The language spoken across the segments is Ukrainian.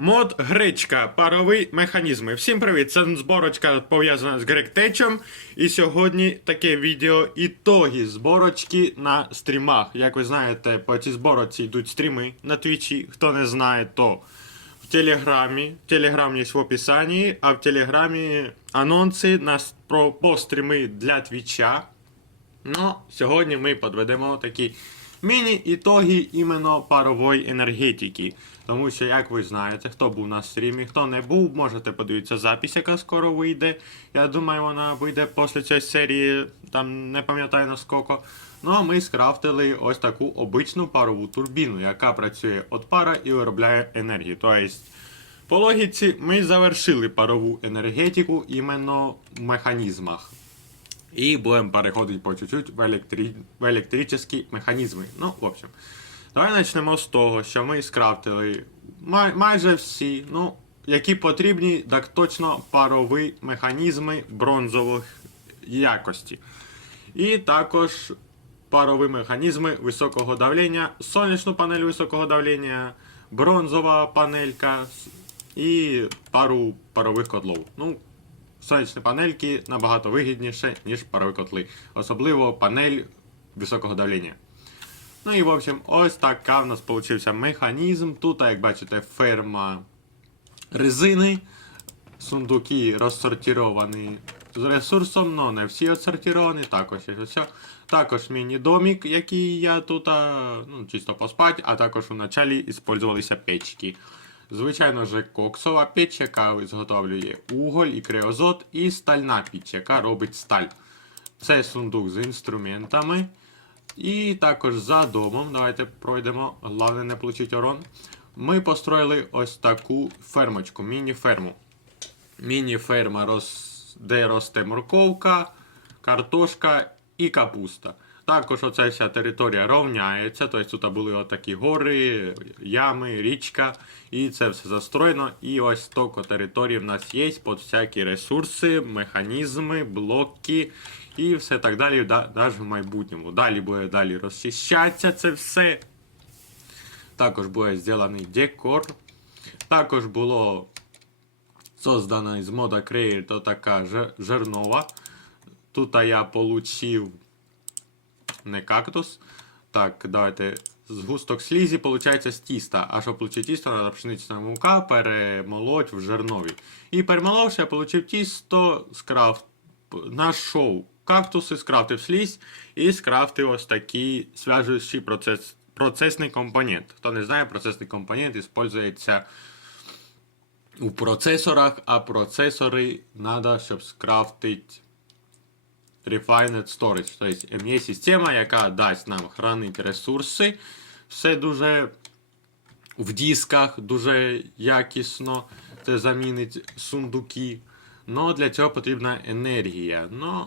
Мод гречка, парові механізми. Всім привіт! Це зборочка пов'язана з гректечем. І сьогодні таке відео ітоги зборочки на стрімах. Як ви знаєте, по цій зборочці йдуть стріми на твічі. Хто не знає, то в Телеграмі. Телеграм є в описанні, а в Телеграмі анонси на про по стріми для твіча. Ну, сьогодні ми підведемо такі міні-ітоги іменно парової енергетики. Тому що, як ви знаєте, хто був на стрімі, хто не був, можете подивитися запись, яка скоро вийде. Я думаю, вона вийде після цієї серії, там не пам'ятаю наскільки. Ну а ми скрафтили ось таку обичну парову турбіну, яка працює від пара і виробляє енергію. Тобто, по логіці, ми завершили парову енергетику іменно в механізмах. І будемо переходити по чуть-чуть в, електри... в електричні механізми. Ну, в общем, давай почнемо з того, що ми скрафтили май... майже всі, ну, які потрібні, так точно парові механізми бронзових якості. І також парові механізми високого давлення, сонячну панель високого давлення, бронзова панелька і пару парових котлов. Ну, сонячні панельки набагато вигідніше, ніж парові котли. Особливо панель високого давлення. Ну і в общем, ось така в нас получився механізм. Тут, як бачите, ферма резини. Сундуки розсортировані з ресурсом, але не всі відсортировані, також все. Також міні-домик, який я тут ну, чисто поспать, а також у началі використовувалися печки. Звичайно ж, коксова печ, яка зготовлює уголь і креозот, і стальна піч, яка робить сталь. Це сундук з інструментами. І також за домом, давайте пройдемо, головне не получить урон. Ми построїли ось таку фермочку, міні-ферму. Міні-ферма, роз... де росте морковка, картошка і капуста. Також оця вся територія ровняється, тобто тут були отакі гори, ями, річка, і це все застроєно. І ось стільки території в нас є під всякі ресурси, механізми, блоки і все так далі, навіть в майбутньому. Далі буде далі розчищатися це все. Також буде зроблений декор. Також було создана із мода Creator така жернова. Тут я получив не кактус. Так, давайте. Згусток слізі виходить з тіста. А щоб отримати тісто, треба пшенична мука перемолоть в жернові. І перемоловши, я отримав тісто, скрафт... знайшов кактуси, скрафтив слізь і скрафтив ось такий зв'яжуючий процес... процесний компонент. Хто не знає, процесний компонент використовується у процесорах, а процесори треба, щоб скрафтити Refined Storage. Тобто є система, яка дасть нам хранити ресурси. Все дуже в дисках, дуже якісно. Це замінить сундуки. Но для цього потрібна енергія. Ну,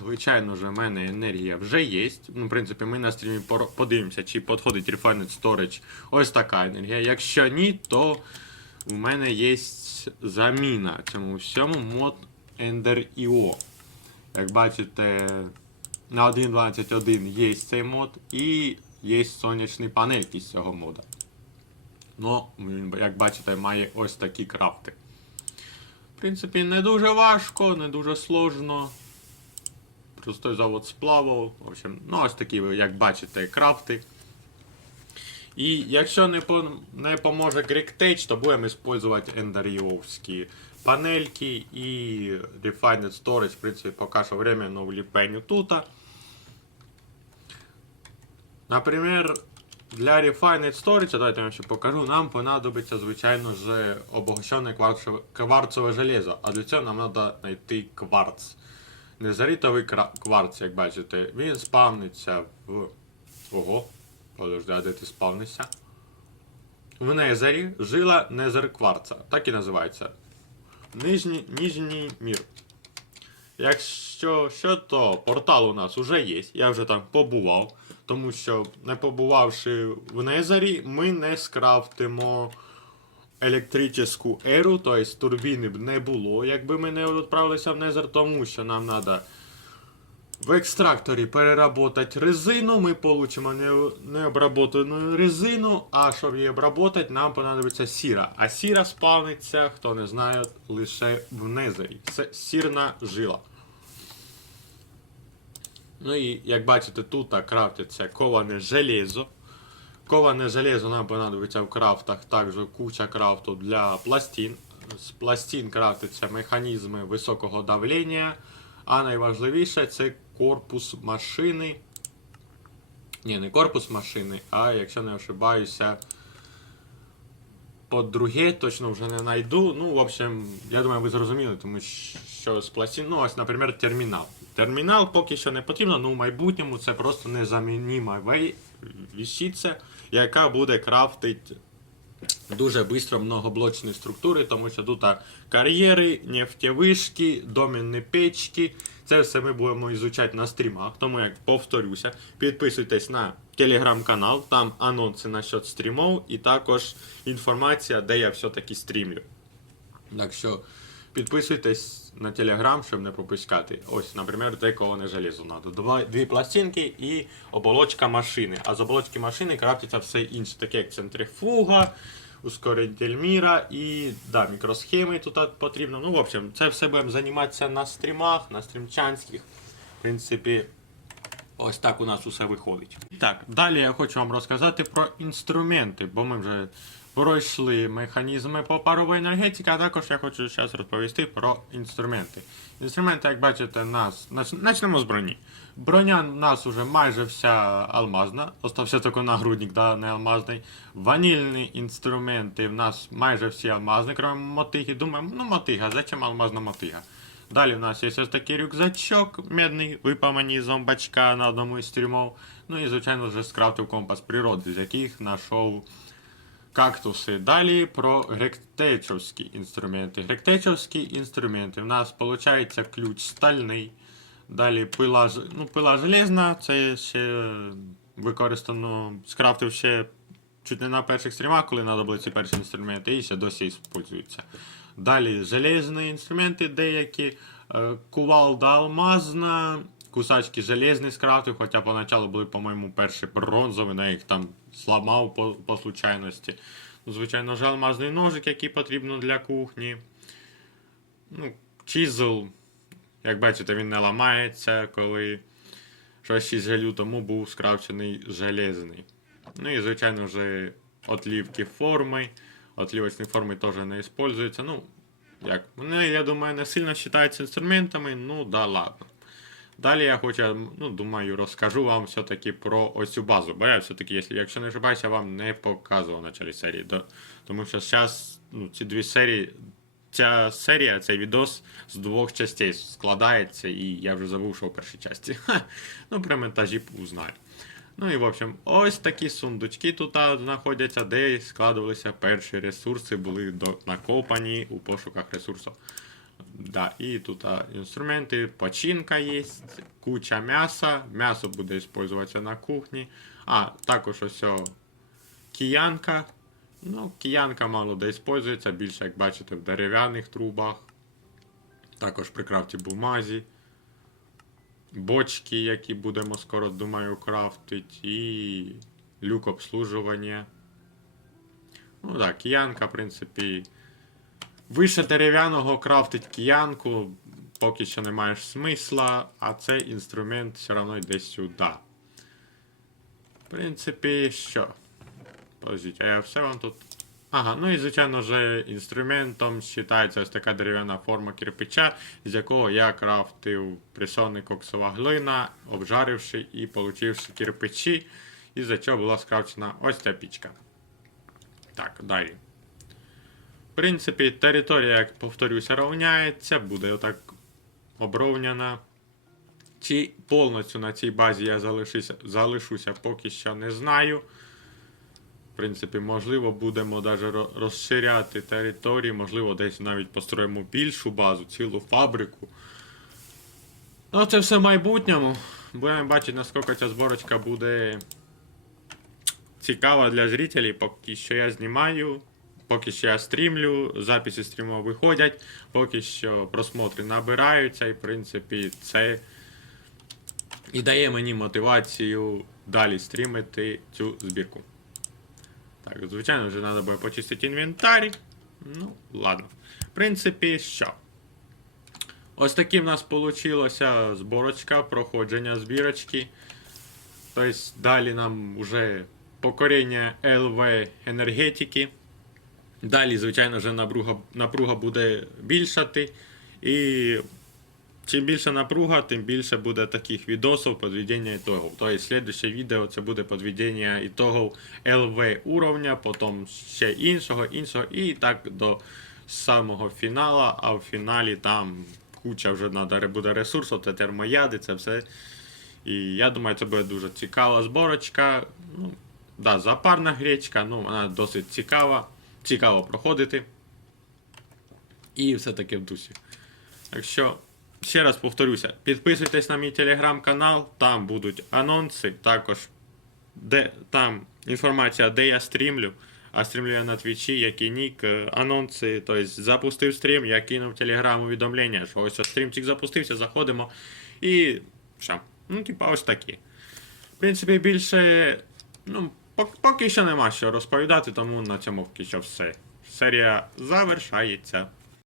звичайно ж, в мене енергія вже є. Ну, в принципі, ми на стрімі подивимося, чи підходить Refined Storage ось така енергія. Якщо ні, то у мене є заміна цьому всьому мод Ender IO. Як бачите, на 1.21 є цей мод і є сонячний панель із цього мода. Ну, як бачите, має ось такі крафти. В принципі, не дуже важко, не дуже сложно. Простой завод сплаву. В общем, ну ось такі, як бачите, крафти. І якщо не, по, не поможе GreekTech, то будемо використовувати ендеріовські панельки і Refined Storage, в принципі, поки що временно вліпеню тут. Наприклад, для Refined Storage, давайте я вам ще покажу, нам понадобиться, звичайно ж, обогащене кварцове, кварцове железо. А для цього нам треба знайти кварц. Незарітовий кварц, як бачите, він спавниться в. Ого, подожди, ти спавнишся? В Незері жила Незер кварца. Так і називається. Нижній, Нижній мір. Якщо що, то портал у нас уже є. Я вже там побував. Тому що, не побувавши в Незері, ми не скрафтимо електричну еру, тобто турбіни б не було, якби ми не відправилися в Незер, тому що нам треба В екстракторі переработати резину, ми получимо не, не резину, а щоб її обработати, нам понадобиться сіра. А сіра спавниться, хто не знає, лише в незері. Це сірна жила. Ну і як бачите, тут крафтиться коване железо. Коване железо нам понадобиться в крафтах також куча крафту для пластин. З пластин крафтяться механізми високого давлення. А найважливіше це корпус машини. Ні, не корпус машини, а якщо не ошибаюся. По-друге, точно вже не знайду. Ну, в общем, я думаю, ви зрозуміли, тому що з пластин, ну, ось, наприклад, термінал. Термінал поки що не потрібно, ну в майбутньому це просто незамінима вей- віщиця, яка буде крафтити дуже швидко многоблочні структури, тому що тут кар'єри, нефтєвишки, домінні печки. Це все ми будемо ізучати на стрімах. Тому як повторюся, підписуйтесь на телеграм-канал, там анонси насчет стрімов і також інформація, де я все-таки стрімлю. Так що підписуйтесь на телеграм, щоб не пропускати. Ось, наприклад, дековане железо. Два, дві пластинки і оболочка машини. А з оболочки машини крафтиться все інше, таке як центрифуга, ускоритель міра і да, мікросхеми тут потрібно. Ну, в общем, це все будемо займатися на стрімах, на стрімчанських. В принципі, Ось так у нас усе виходить. Так, далі я хочу вам розказати про інструменти, бо ми вже пройшли механізми по парової енергетики, а також я хочу зараз розповісти про інструменти. Інструменти, як бачите, нас. Начнемо з броні. Броня в нас уже майже вся алмазна, остався тільки нагрудник, да, не алмазний. Ванільні інструменти в нас майже всі алмазні, крім мотиги. Думаємо, ну мотига, зачем алмазна мотига? Далі у нас є ось такий рюкзачок медний, випав мені зомбачка на одному із стрімов. Ну і, звичайно, вже скрафтив компас природи, з яких знайшов кактуси. Далі про гректечовські інструменти. Гректечовські інструменти. У нас виходить ключ стальний. Далі пила, ну, пила железна, це ще використано, скрафтив ще чуть не на перших стрімах, коли треба були ці перші інструменти, і ще досі використовуються. Далі железні інструменти деякі, е, кувалда алмазна, кусачки железні скрафтив, хоча поначалу були, по-моєму, перші бронзові, на їх там сламав по, по случайності. Ну, звичайно, ж алмазний ножик, який потрібно для кухні. Ну, чізл, як бачите, він не ламається, коли щось із жалю, тому був скрафчений железний. Ну і, звичайно, вже отлівки форми. Отлівочні форми теж не використовуються. Ну, як, вони, я думаю, не сильно вважаються інструментами, ну да ладно. Далі я хочу, ну, думаю, розкажу вам все-таки про ось цю базу. Бо я все-таки, якщо, якщо не ошибаюся, я вам не показував на початку серії. До, тому що зараз ну, ці дві серії, ця серія, цей відос з двох частей складається, і я вже забув, що в першій часті. Ха, ну, при монтажі узнаю. Ну і в общем, ось такі сундучки тут знаходяться, де складувалися перші ресурси, були накопані у пошуках ресурсів. Да, і тут інструменти, починка є, куча м'яса. М'ясо буде використовуватися на кухні. А, також ось киянка. Ну, киянка мало де використовується, більше, як бачите, в дерев'яних трубах. Також при крафті бумазі. Бочки, які будемо скоро, думаю, крафтити, і люк обслужування. Ну так, киянка, в принципі. Вище дерев'яного крафтить киянку, поки що не маєш смисла, а цей інструмент все одно йде сюди. В принципі, що? Подождіть, а я все вам тут. Ага, ну і звичайно ж інструментом вважається ось така дерев'яна форма кирпича, з якого я крафтив пресований коксова глина, обжаривши і получивши кирпичі, із за чого була скрафчена ось ця пічка. Так, далі. В принципі, територія, як повторюся, равняється, буде отак обровняна. Чи повністю на цій базі я залишуся, залишуся поки що не знаю. Принципі, можливо, будемо ро- розширяти території, можливо, десь навіть построїмо більшу базу, цілу фабрику. Ну, це все в майбутньому. Будемо бачити, наскільки ця зборочка буде цікава для зрителей. Поки що я знімаю, поки що я стрімлю, записи стріму виходять, поки що просмотри набираються, і в принципі це і дає мені мотивацію далі стрімити цю збірку. Так, звичайно, вже треба буде почистити інвентар. Ну, ладно. В принципі, що? Ось такі в нас вийшла зборочка, проходження збірочки. Тобто далі нам вже покорення ЛВ енергетики. Далі, звичайно, вже напруга, напруга буде більшати. І чим більше напруга, тим більше буде таких відосів підведення ітогів. Тобто, слідуще відео це буде підведення ітогів ЛВ уровня, потім ще іншого, іншого, і так до самого фіналу, а в фіналі там куча вже надо буде ресурсів, це термояди, це все. І я думаю, це буде дуже цікава зборочка. Ну, да, запарна гречка, ну вона досить цікава. Цікаво проходити. І все таки в дусі. Так що, ще раз повторюся, підписуйтесь на мій телеграм-канал, там будуть анонси, також де, там інформація, де я стрімлю. А стрімлю я на твічі, який нік, е, анонси, тобто запустив стрім, я кинув телеграм увідомлення, що ось стрімчик запустився, заходимо. І все. Ну, типа, ось такі. В принципі, більше. Ну, поки що нема що розповідати, тому на цьому поки що все. Серія завершається.